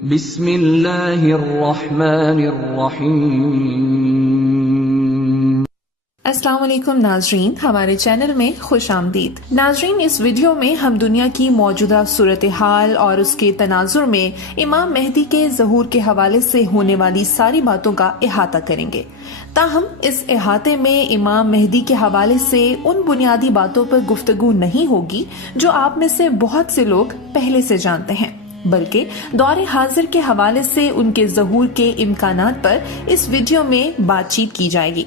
بسم اللہ الرحمن الرحیم۔ السلام علیکم ناظرین، ہمارے چینل میں خوش آمدید۔ ناظرین، اس ویڈیو میں ہم دنیا کی موجودہ صورتحال اور اس کے تناظر میں امام مہدی کے ظہور کے حوالے سے ہونے والی ساری باتوں کا احاطہ کریں گے۔ تاہم اس احاطے میں امام مہدی کے حوالے سے ان بنیادی باتوں پر گفتگو نہیں ہوگی جو آپ میں سے بہت سے لوگ پہلے سے جانتے ہیں، بلکہ دور حاضر کے حوالے سے ان کے ظہور کے امکانات پر اس ویڈیو میں بات چیت کی جائے گی۔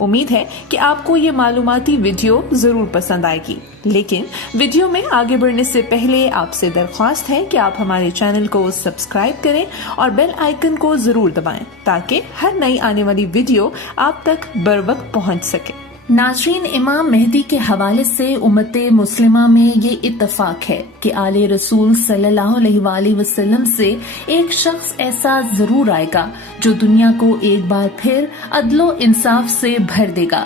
امید ہے کہ آپ کو یہ معلوماتی ویڈیو ضرور پسند آئے گی، لیکن ویڈیو میں آگے بڑھنے سے پہلے آپ سے درخواست ہے کہ آپ ہمارے چینل کو سبسکرائب کریں اور بیل آئیکن کو ضرور دبائیں تاکہ ہر نئی آنے والی ویڈیو آپ تک بروقت پہنچ سکے۔ ناظرین، امام مہدی کے حوالے سے امت مسلمہ میں یہ اتفاق ہے کہ آل رسول صلی اللہ علیہ وآلہ وسلم سے ایک شخص ایسا ضرور آئے گا جو دنیا کو ایک بار پھر عدل و انصاف سے بھر دے گا۔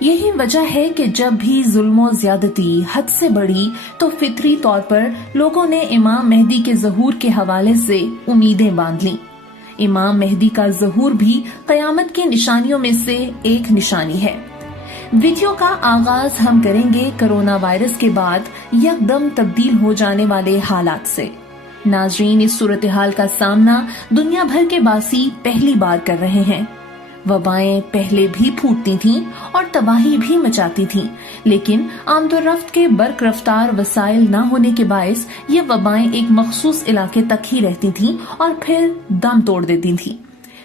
یہی وجہ ہے کہ جب بھی ظلم و زیادتی حد سے بڑھی تو فطری طور پر لوگوں نے امام مہدی کے ظہور کے حوالے سے امیدیں باندھ لیں۔ امام مہدی کا ظہور بھی قیامت کی نشانیوں میں سے ایک نشانی ہے۔ ویڈیو کا آغاز ہم کریں گے کرونا وائرس کے بعد یکدم تبدیل ہو جانے والے حالات سے۔ ناظرین، اس صورتحال کا سامنا دنیا بھر کے باسی پہلی بار کر رہے ہیں۔ وبائیں پہلے بھی پھوٹتی تھیں اور تباہی بھی مچاتی تھیں، لیکن آمد و رفت کے برق رفتار وسائل نہ ہونے کے باعث یہ وبائیں ایک مخصوص علاقے تک ہی رہتی تھیں اور پھر دم توڑ دیتی تھیں۔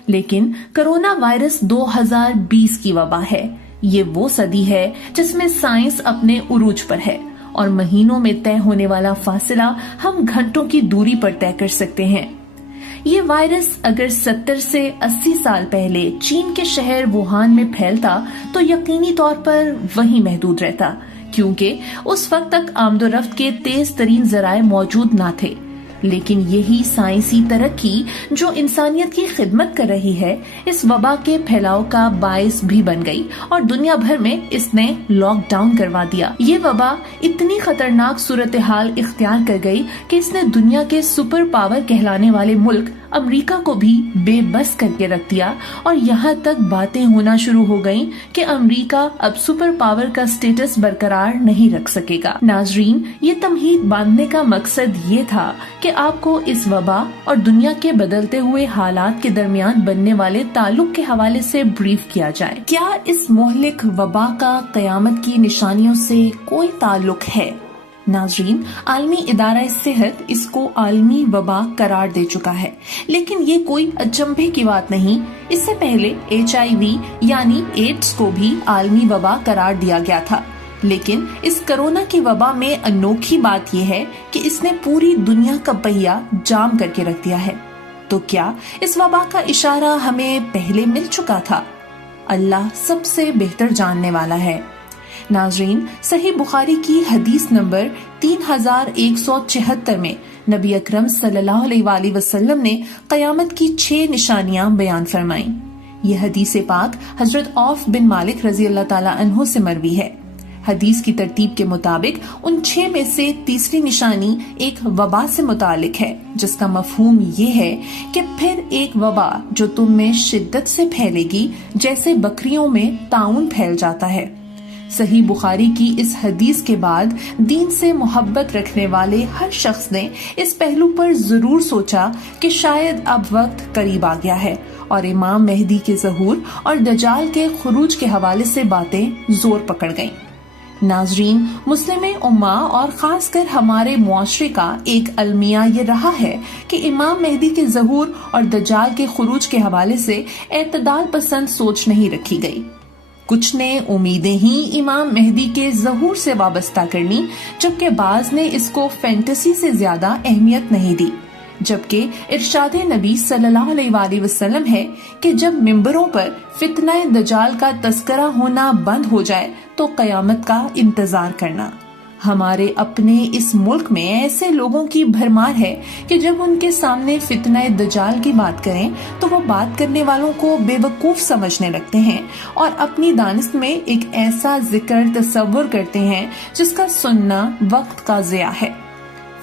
لیکن کرونا وائرس 2020 کی وبا ہے۔ یہ وہ صدی ہے جس میں سائنس اپنے عروج پر ہے اور مہینوں میں طے ہونے والا فاصلہ ہم گھنٹوں کی دوری پر طے کر سکتے ہیں۔ یہ وائرس اگر 70 سے 80 سال پہلے چین کے شہر ووہان میں پھیلتا تو یقینی طور پر وہیں محدود رہتا، کیونکہ اس وقت تک آمد و رفت کے تیز ترین ذرائع موجود نہ تھے۔ لیکن یہی سائنسی ترقی جو انسانیت کی خدمت کر رہی ہے اس وبا کے پھیلاؤ کا باعث بھی بن گئی اور دنیا بھر میں اس نے لاک ڈاؤن کروا دیا۔ یہ وبا اتنی خطرناک صورتحال اختیار کر گئی کہ اس نے دنیا کے سپر پاور کہلانے والے ملک امریکہ کو بھی بے بس کر کے رکھ دیا اور یہاں تک باتیں ہونا شروع ہو گئیں کہ امریکہ اب سپر پاور کا سٹیٹس برقرار نہیں رکھ سکے گا۔ ناظرین، یہ تمہید باندھنے کا مقصد یہ تھا کہ آپ کو اس وبا اور دنیا کے بدلتے ہوئے حالات کے درمیان بننے والے تعلق کے حوالے سے بریف کیا جائے۔ کیا اس مہلک وبا کا قیامت کی نشانیوں سے کوئی تعلق ہے؟ ناظرین، عالمی ادارہ صحت اس کو عالمی وبا قرار دے چکا ہے، لیکن یہ کوئی اچنبھے کی بات نہیں۔ اس سے پہلے HIV یعنی ایڈز کو بھی عالمی وبا قرار دیا گیا تھا، لیکن اس کرونا کی وبا میں انوکھی بات یہ ہے کہ اس نے پوری دنیا کا پہیہ جام کر کے رکھ دیا ہے۔ تو کیا اس وبا کا اشارہ ہمیں پہلے مل چکا تھا؟ اللہ سب سے بہتر جاننے والا ہے۔ ناظرین، صحیح بخاری کی حدیث نمبر 3176 میں نبی اکرم صلی اللہ علیہ وآلہ وسلم نے قیامت کی 6 نشانیاں بیان فرمائیں۔ یہ حدیث پاک حضرت عوف بن مالک رضی اللہ تعالیٰ عنہ سے مروی ہے۔ حدیث کی ترتیب کے مطابق ان 6 میں سے تیسری نشانی ایک وبا سے متعلق ہے، جس کا مفہوم یہ ہے کہ پھر ایک وبا جو تم میں شدت سے پھیلے گی جیسے بکریوں میں طاعون پھیل جاتا ہے۔ صحیح بخاری کی اس حدیث کے بعد دین سے محبت رکھنے والے ہر شخص نے اس پہلو پر ضرور سوچا کہ شاید اب وقت قریب آ گیا ہے اور امام مہدی کے ظہور اور دجال کے خروج کے حوالے سے باتیں زور پکڑ گئیں۔ ناظرین، مسلم امہ اور خاص کر ہمارے معاشرے کا ایک المیہ یہ رہا ہے کہ امام مہدی کے ظہور اور دجال کے خروج کے حوالے سے اعتدال پسند سوچ نہیں رکھی گئی۔ کچھ نے امیدیں ہی امام مہدی کے ظہور سے وابستہ کر لیں، جبکہ بعض نے اس کو فینٹیسی سے زیادہ اہمیت نہیں دی، جبکہ ارشاد نبی صلی اللہ علیہ وآلہ وسلم ہے کہ جب ممبروں پر فتنہ دجال کا تذکرہ ہونا بند ہو جائے تو قیامت کا انتظار کرنا۔ ہمارے اپنے اس ملک میں ایسے لوگوں کی بھرمار ہے کہ جب ان کے سامنے فتنہ دجال کی بات کریں تو وہ بات کرنے والوں کو بے وقوف سمجھنے لگتے ہیں اور اپنی دانست میں ایک ایسا ذکر تصور کرتے ہیں جس کا سننا وقت کا ضیاع ہے۔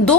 2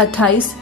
28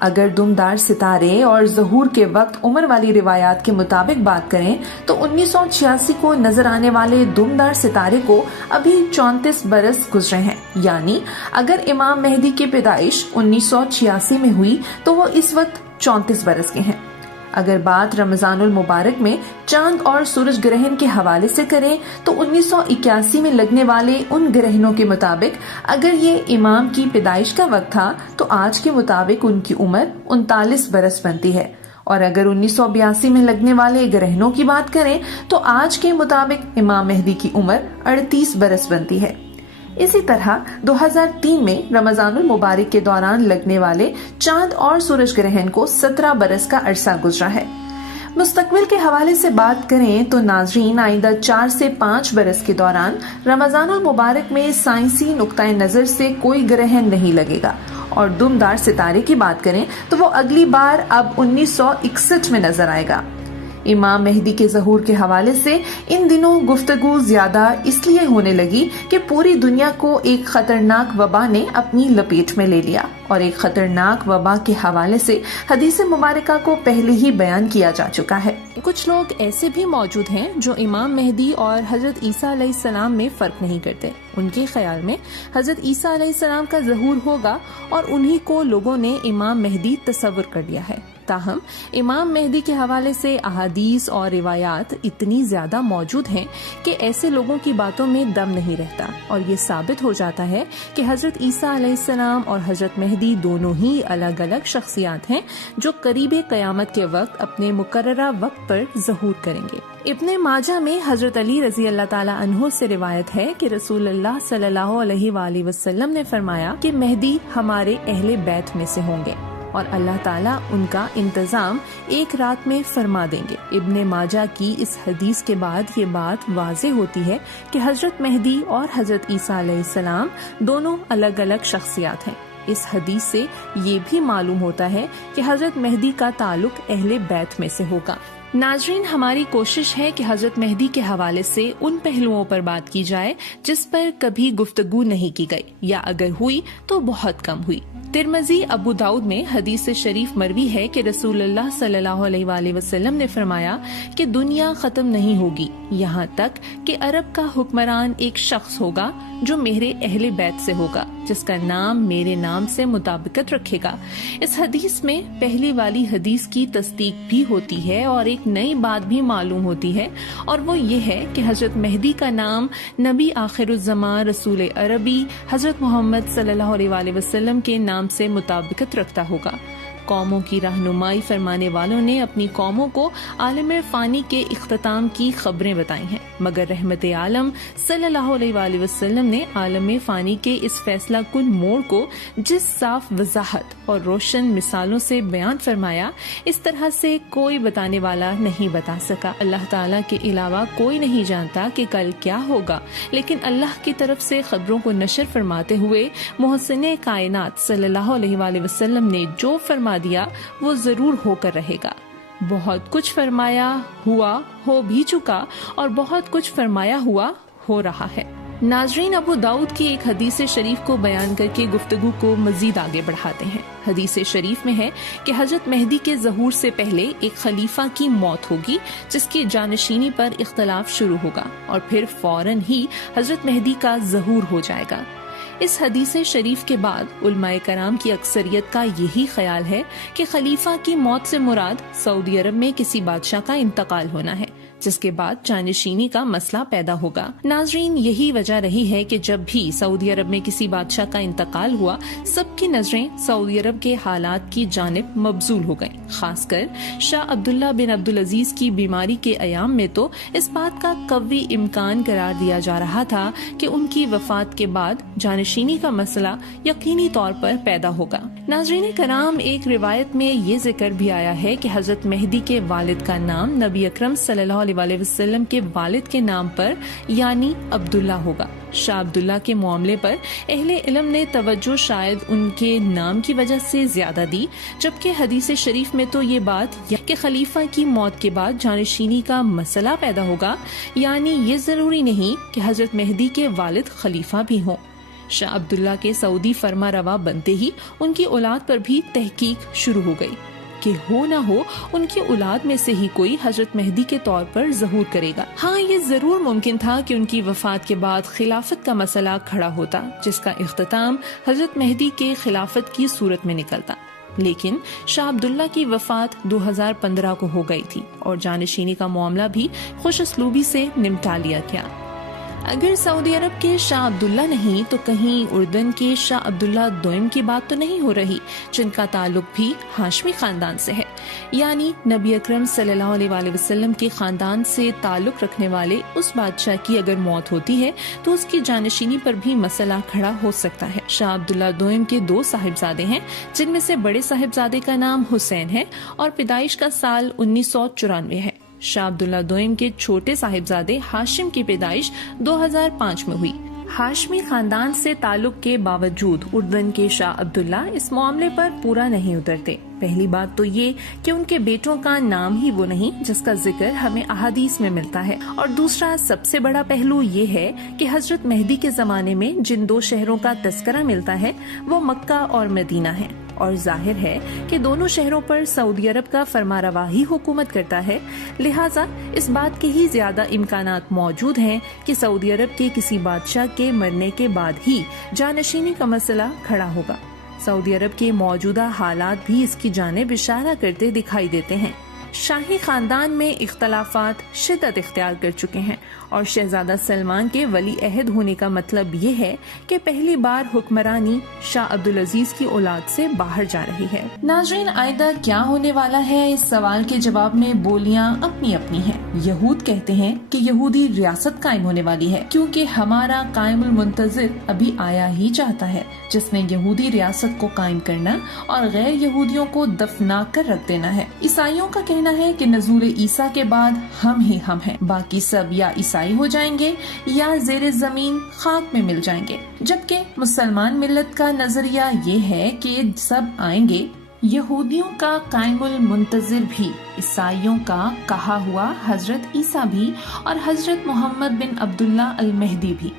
اگر دمدار ستارے اور ظہور کے وقت عمر والی روایات کے مطابق بات کریں تو 1986 کو نظر آنے والے دمدار ستارے کو ابھی 34 برس گزرے ہیں، یعنی اگر امام مہدی کی پیدائش 1986 میں ہوئی تو وہ اس وقت 34 برس کے ہیں۔ اگر بات رمضان المبارک میں چاند اور سورج گرہن کے حوالے سے کریں تو 1981 میں لگنے والے ان گرہنوں کے مطابق اگر یہ امام کی پیدائش کا وقت تھا تو آج کے مطابق ان کی عمر 39 برس بنتی ہے، اور اگر 1982 میں لگنے والے گرہنوں کی بات کریں تو آج کے مطابق امام مہدی کی عمر 38 برس بنتی ہے۔ اسی طرح 2003 میں رمضان المبارک کے دوران لگنے والے چاند اور سورج گرہن کو 17 برس کا عرصہ گزرا ہے۔ مستقبل کے حوالے سے بات کریں تو ناظرین، آئندہ 4 سے 5 برس کے دوران رمضان المبارک میں سائنسی نقطۂ نظر سے کوئی گرہن نہیں لگے گا، اور دمدار ستارے کی بات کریں تو وہ اگلی بار اب 1961 میں نظر آئے گا۔ امام مہدی کے ظہور کے حوالے سے ان دنوں گفتگو زیادہ اس لیے ہونے لگی کہ پوری دنیا کو ایک خطرناک وبا نے اپنی لپیٹ میں لے لیا، اور ایک خطرناک وبا کے حوالے سے حدیث مبارکہ کو پہلے ہی بیان کیا جا چکا ہے۔ کچھ لوگ ایسے بھی موجود ہیں جو امام مہدی اور حضرت عیسیٰ علیہ السلام میں فرق نہیں کرتے۔ ان کے خیال میں حضرت عیسیٰ علیہ السلام کا ظہور ہوگا اور انہی کو لوگوں نے امام مہدی تصور کر لیا ہے۔ تاہم امام مہدی کے حوالے سے احادیث اور روایات اتنی زیادہ موجود ہیں کہ ایسے لوگوں کی باتوں میں دم نہیں رہتا، اور یہ ثابت ہو جاتا ہے کہ حضرت عیسیٰ علیہ السلام اور حضرت مہدی دونوں ہی الگ الگ شخصیات ہیں جو قریب قیامت کے وقت اپنے مقررہ وقت پر ظہور کریں گے۔ ابن ماجہ میں حضرت علی رضی اللہ تعالی عنہ سے روایت ہے کہ رسول اللہ صلی اللہ علیہ وآلہ وسلم نے فرمایا کہ مہدی ہمارے اہل بیت میں سے ہوں گے، اور اللہ تعالیٰ ان کا انتظام ایک رات میں فرما دیں گے۔ ابن ماجہ کی اس حدیث کے بعد یہ بات واضح ہوتی ہے کہ حضرت مہدی اور حضرت عیسیٰ علیہ السلام دونوں الگ الگ شخصیات ہیں۔ اس حدیث سے یہ بھی معلوم ہوتا ہے کہ حضرت مہدی کا تعلق اہل بیت میں سے ہوگا۔ ناظرین، ہماری کوشش ہے کہ حضرت مہدی کے حوالے سے ان پہلوؤں پر بات کی جائے جس پر کبھی گفتگو نہیں کی گئی، یا اگر ہوئی تو بہت کم ہوئی۔ ترمذی ابو داؤد میں حدیث شریف مروی ہے کہ رسول اللہ صلی اللہ علیہ وآلہ وسلم نے فرمایا کہ دنیا ختم نہیں ہوگی یہاں تک کہ عرب کا حکمران ایک شخص ہوگا جو میرے اہل بیت سے ہوگا، جس کا نام میرے نام سے مطابقت رکھے گا۔ اس حدیث میں پہلی والی حدیث کی تصدیق بھی ہوتی ہے اور ایک نئی بات بھی معلوم ہوتی ہے، اور وہ یہ ہے کہ حضرت مہدی کا نام نبی آخر الزمان رسول عربی حضرت محمد صلی اللہ علیہ وآلہ وسلم کے نام سے مطابقت رکھتا ہوگا۔ قوموں کی رہنمائی فرمانے والوں نے اپنی قوموں کو عالم فانی کے اختتام کی خبریں بتائی ہیں، مگر رحمت عالم صلی اللہ علیہ وآلہ وسلم نے عالم فانی کے اس فیصلہ کن موڑ کو جس صاف وضاحت اور روشن مثالوں سے بیان فرمایا، اس طرح سے کوئی بتانے والا نہیں بتا سکا۔ اللہ تعالیٰ کے علاوہ کوئی نہیں جانتا کہ کل کیا ہوگا، لیکن اللہ کی طرف سے خبروں کو نشر فرماتے ہوئے محسن کائنات صلی اللہ علیہ وآلہ وسلم نے جو فرما دیا وہ ضرور ہو کر رہے گا۔ بہت کچھ فرمایا ہوا ہو بھی چکا، اور بہت کچھ فرمایا ہوا ہو رہا ہے۔ ناظرین، ابو داؤد کی ایک حدیث شریف کو بیان کر کے گفتگو کو مزید آگے بڑھاتے ہیں۔ حدیث شریف میں ہے کہ حضرت مہدی کے ظہور سے پہلے ایک خلیفہ کی موت ہوگی جس کی جانشینی پر اختلاف شروع ہوگا، اور پھر فوراً ہی حضرت مہدی کا ظہور ہو جائے گا۔ اس حدیث شریف کے بعد علماء کرام کی اکثریت کا یہی خیال ہے کہ خلیفہ کی موت سے مراد سعودی عرب میں کسی بادشاہ کا انتقال ہونا ہے، جس کے بعد جانشینی کا مسئلہ پیدا ہوگا۔ ناظرین، یہی وجہ رہی ہے کہ جب بھی سعودی عرب میں کسی بادشاہ کا انتقال ہوا، سب کی نظریں سعودی عرب کے حالات کی جانب مبذول ہو گئیں۔ خاص کر شاہ عبداللہ بن عبدالعزیز کی بیماری کے ایام میں تو اس بات کا قوی امکان قرار دیا جا رہا تھا کہ ان کی وفات کے بعد جانشینی کا مسئلہ یقینی طور پر پیدا ہوگا۔ ناظرین کرام، ایک روایت میں یہ ذکر بھی آیا ہے کہ حضرت مہدی کے والد کا نام نبی اکرم صلی اللہ علیہ وسلم کے والد کے نام پر یعنی عبداللہ ہوگا۔ شاہ عبداللہ کے معاملے پر اہل علم نے توجہ شاید ان کے نام کی وجہ سے زیادہ دی، جبکہ حدیث شریف میں تو یہ بات کہ خلیفہ کی موت کے بعد جانشینی کا مسئلہ پیدا ہوگا، یعنی یہ ضروری نہیں کہ حضرت مہدی کے والد خلیفہ بھی ہوں۔ شاہ عبداللہ کے سعودی فرما روا بنتے ہی ان کی اولاد پر بھی تحقیق شروع ہو گئی کہ ہو نہ ہو ان کی اولاد میں سے ہی کوئی حضرت مہدی کے طور پر ظہور کرے گا۔ ہاں، یہ ضرور ممکن تھا کہ ان کی وفات کے بعد خلافت کا مسئلہ کھڑا ہوتا، جس کا اختتام حضرت مہدی کے خلافت کی صورت میں نکلتا، لیکن شاہ عبداللہ کی وفات 2015 کو ہو گئی تھی اور جانشینی کا معاملہ بھی خوش اسلوبی سے نمٹا لیا گیا۔ اگر سعودی عرب کے شاہ عبداللہ نہیں تو کہیں اردن کے شاہ عبداللہ دوئم کی بات تو نہیں ہو رہی، جن کا تعلق بھی ہاشمی خاندان سے ہے، یعنی نبی اکرم صلی اللہ علیہ وآلہ وسلم کے خاندان سے تعلق رکھنے والے اس بادشاہ کی اگر موت ہوتی ہے تو اس کی جانشینی پر بھی مسئلہ کھڑا ہو سکتا ہے۔ شاہ عبداللہ دوئم کے 2 صاحبزادے ہیں، جن میں سے بڑے صاحبزادے کا نام حسین ہے اور پیدائش کا سال 1994 ہے۔ شاہ عبداللہ دوئم کے چھوٹے صاحبزادے ہاشم کی پیدائش 2005 میں ہوئی۔ ہاشمی خاندان سے تعلق کے باوجود اردن کے شاہ عبداللہ اس معاملے پر پورا نہیں اترتے۔ پہلی بات تو یہ کہ ان کے بیٹوں کا نام ہی وہ نہیں جس کا ذکر ہمیں احادیث میں ملتا ہے، اور دوسرا سب سے بڑا پہلو یہ ہے کہ حضرت مہدی کے زمانے میں جن 2 شہروں کا تذکرہ ملتا ہے وہ مکہ اور مدینہ ہے، اور ظاہر ہے کہ دونوں شہروں پر سعودی عرب کا فرمانروا ہی حکومت کرتا ہے، لہٰذا اس بات کے ہی زیادہ امکانات موجود ہیں کہ سعودی عرب کے کسی بادشاہ کے مرنے کے بعد ہی جانشینی کا مسئلہ کھڑا ہوگا۔ سعودی عرب کے موجودہ حالات بھی اس کی جانب اشارہ کرتے دکھائی دیتے ہیں۔ شاہی خاندان میں اختلافات شدت اختیار کر چکے ہیں، اور شہزادہ سلمان کے ولی عہد ہونے کا مطلب یہ ہے کہ پہلی بار حکمرانی شاہ عبدالعزیز کی اولاد سے باہر جا رہی ہے۔ ناظرین، آئندہ کیا ہونے والا ہے، اس سوال کے جواب میں بولیاں اپنی اپنی ہیں۔ یہود کہتے ہیں کہ یہودی ریاست قائم ہونے والی ہے، کیونکہ ہمارا قائم المنتظر ابھی آیا ہی چاہتا ہے، جس نے یہودی ریاست کو قائم کرنا اور غیر یہودیوں کو دفنا کر رکھ دینا ہے۔ عیسائیوں کا کہنا ہے کہ نزول عیسیٰ کے بعد ہم ہی ہم ہیں، باقی سب یا عیسائی ہو جائیں گے یا زیر زمین خاک میں مل جائیں گے، جبکہ مسلمان ملت کا نظریہ یہ ہے کہ سب آئیں گے۔ یہودیوں کا قائم المنتظر بھی، عیسائیوں کا کہا ہوا حضرت عیسیٰ بھی، اور حضرت محمد بن عبداللہ المہدی بھی،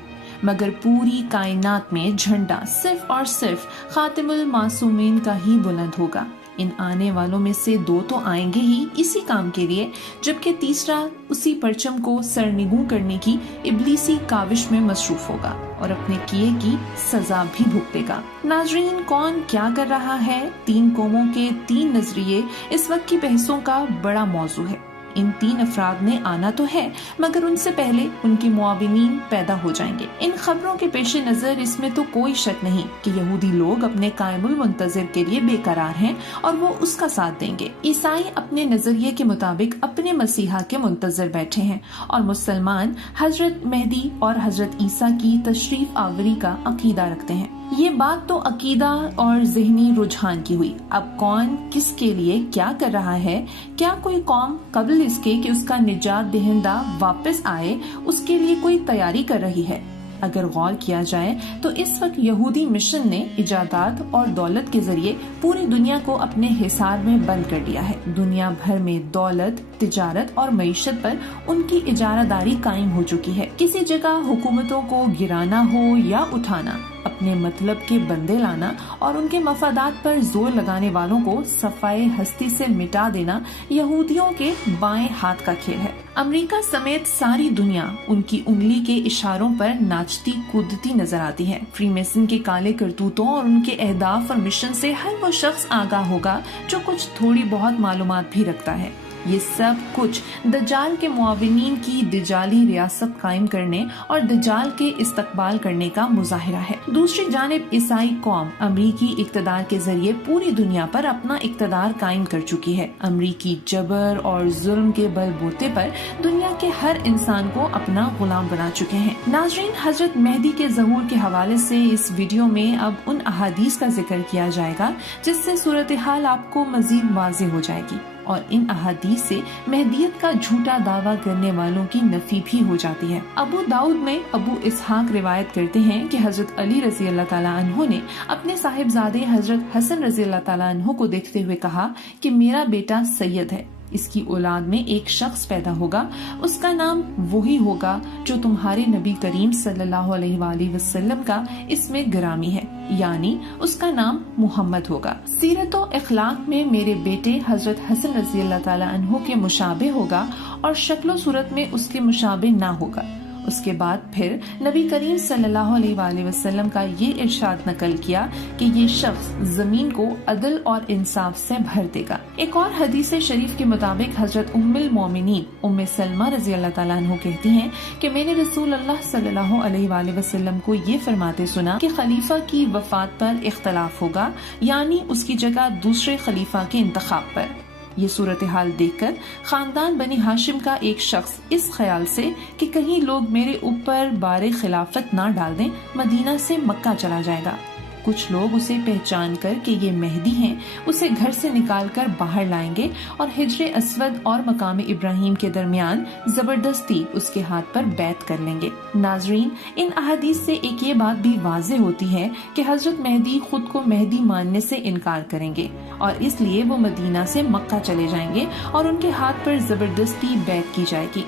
مگر پوری کائنات میں جھنڈا صرف اور صرف خاتم المعصومین کا ہی بلند ہوگا۔ ان آنے والوں میں سے 2 تو آئیں گے ہی اسی کام کے لیے، جبکہ تیسرا اسی پرچم کو سرنگوں کرنے کی ابلیسی کاوش میں مصروف ہوگا اور اپنے کیے کی سزا بھی بھگتے گا۔ ناظرین، کون کیا کر رہا ہے، 3 قوموں کے 3 نظریے اس وقت کی بحثوں کا بڑا موضوع ہے۔ ان 3 افراد نے آنا تو ہے، مگر ان سے پہلے ان کی معاونین پیدا ہو جائیں گے۔ ان خبروں کے پیش نظر اس میں تو کوئی شک نہیں کہ یہودی لوگ اپنے قائم المنتظر کے لیے بے قرار ہیں اور وہ اس کا ساتھ دیں گے۔ عیسائی اپنے نظریے کے مطابق اپنے مسیحا کے منتظر بیٹھے ہیں، اور مسلمان حضرت مہدی اور حضرت عیسیٰ کی تشریف آوری کا عقیدہ رکھتے ہیں۔ یہ بات تو عقیدہ اور ذہنی رجحان کی ہوئی۔ اب کون کس کے لیے کیا کر رہا ہے؟ کیا کوئی قوم قبل اس کے کہ اس کا نجات دہندہ واپس آئے اس کے لیے کوئی تیاری کر رہی ہے؟ اگر غور کیا جائے تو اس وقت یہودی مشن نے ایجادات اور دولت کے ذریعے پوری دنیا کو اپنے حصار میں بند کر دیا ہے۔ دنیا بھر میں دولت، تجارت اور معیشت پر ان کی اجارہ داری قائم ہو چکی ہے۔ کسی جگہ حکومتوں کو گرانا ہو یا اٹھانا، اپنے مطلب کے بندے لانا اور ان کے مفادات پر زور لگانے والوں کو صفائے ہستی سے مٹا دینا یہودیوں کے بائیں ہاتھ کا کھیل ہے۔ امریکہ سمیت ساری دنیا ان کی انگلی کے اشاروں پر ناچتی کودتی نظر آتی ہے۔ فری میسن کے کالے کرتوتوں اور ان کے اہداف اور مشن سے ہر وہ شخص آگاہ ہوگا جو کچھ تھوڑی بہت معلومات بھی رکھتا ہے۔ یہ سب کچھ دجال کے معاونین کی دجالی ریاست قائم کرنے اور دجال کے استقبال کرنے کا مظاہرہ ہے۔ دوسری جانب عیسائی قوم امریکی اقتدار کے ذریعے پوری دنیا پر اپنا اقتدار قائم کر چکی ہے۔ امریکی جبر اور ظلم کے بل بوتے پر دنیا کے ہر انسان کو اپنا غلام بنا چکے ہیں۔ ناظرین، حضرت مہدی کے ظہور کے حوالے سے اس ویڈیو میں اب ان احادیث کا ذکر کیا جائے گا جس سے صورتحال آپ کو مزید واضح ہو جائے گی، اور ان احادیث سے مہدیت کا جھوٹا دعویٰ کرنے والوں کی نفی بھی ہو جاتی ہے۔ ابو داؤد میں ابو اسحاق روایت کرتے ہیں کہ حضرت علی رضی اللہ تعالیٰ عنہ نے اپنے صاحبزادے حضرت حسن رضی اللہ تعالیٰ عنہ کو دیکھتے ہوئے کہا کہ میرا بیٹا سید ہے۔ اس کی اولاد میں ایک شخص پیدا ہوگا، اس کا نام وہی ہوگا جو تمہارے نبی کریم صلی اللہ علیہ وآلہ وسلم کا اسم گرامی ہے، یعنی اس کا نام محمد ہوگا۔ سیرت و اخلاق میں میرے بیٹے حضرت حسن رضی اللہ تعالی عنہ کے مشابہ ہوگا اور شکل و صورت میں اس کے مشابہ نہ ہوگا۔ اس کے بعد پھر نبی کریم صلی اللہ علیہ وآلہ وسلم کا یہ ارشاد نقل کیا کہ یہ شخص زمین کو عدل اور انصاف سے بھر دے گا۔ ایک اور حدیث شریف کے مطابق حضرت ام المومنین ام سلمہ رضی اللہ تعالیٰ عنہ کہتی ہیں کہ میں نے رسول اللہ صلی اللہ علیہ وآلہ وسلم کو یہ فرماتے سنا کہ خلیفہ کی وفات پر اختلاف ہوگا، یعنی اس کی جگہ دوسرے خلیفہ کے انتخاب پر۔ یہ صورتحال دیکھ کر خاندان بنی ہاشم کا ایک شخص اس خیال سے کہ کہیں لوگ میرے اوپر بار خلافت نہ ڈال دیں، مدینہ سے مکہ چلا جائے گا۔ کچھ لوگ اسے پہچان کر کہ یہ مہدی ہیں اسے گھر سے نکال کر باہر لائیں گے اور حجر اسود اور مقام ابراہیم کے درمیان زبردستی اس کے ہاتھ پر بیعت کر لیں گے۔ ناظرین، ان احادیث سے ایک یہ بات بھی واضح ہوتی ہے کہ حضرت مہدی خود کو مہدی ماننے سے انکار کریں گے اور اس لیے وہ مدینہ سے مکہ چلے جائیں گے اور ان کے ہاتھ پر زبردستی بیعت کی جائے گی۔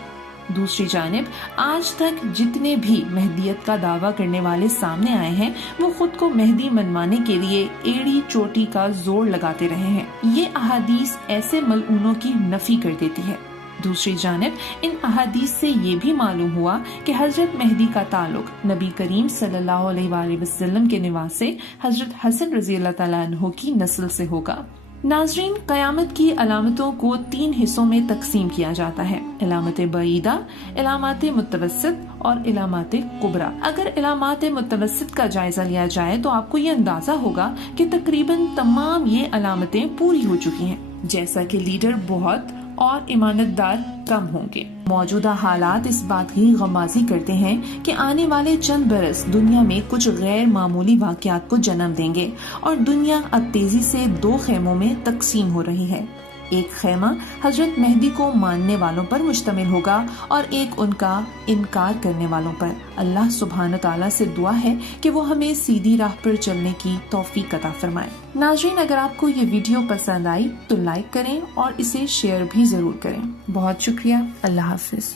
دوسری جانب آج تک جتنے بھی مہدیت کا دعویٰ کرنے والے سامنے آئے ہیں وہ خود کو مہدی منوانے کے لیے ایڑی چوٹی کا زور لگاتے رہے ہیں۔ یہ احادیث ایسے ملعونوں کی نفی کر دیتی ہے۔ دوسری جانب ان احادیث سے یہ بھی معلوم ہوا کہ حضرت مہدی کا تعلق نبی کریم صلی اللہ علیہ وآلہ وسلم کے نواسے حضرت حسن رضی اللہ تعالیٰ عنہ کی نسل سے ہوگا۔ ناظرین، قیامت کی علامتوں کو 3 حصوں میں تقسیم کیا جاتا ہے: علامت بعیدہ، علامات متوسط اور علامات کبریٰ۔ اگر علامات متوسط کا جائزہ لیا جائے تو آپ کو یہ اندازہ ہوگا کہ تقریباً تمام یہ علامتیں پوری ہو چکی ہیں، جیسا کہ لیڈر بہت اور امانت دار کم ہوں گے۔ موجودہ حالات اس بات کی غمازی کرتے ہیں کہ آنے والے چند برس دنیا میں کچھ غیر معمولی واقعات کو جنم دیں گے اور دنیا اب تیزی سے 2 خیموں میں تقسیم ہو رہی ہے۔ ایک خیمہ حضرت مہدی کو ماننے والوں پر مشتمل ہوگا اور ایک ان کا انکار کرنے والوں پر۔ اللہ سبحانہ تعالیٰ سے دعا ہے کہ وہ ہمیں سیدھی راہ پر چلنے کی توفیق عطا فرمائے۔ ناظرین، اگر آپ کو یہ ویڈیو پسند آئی تو لائک کریں اور اسے شیئر بھی ضرور کریں۔ بہت شکریہ۔ اللہ حافظ۔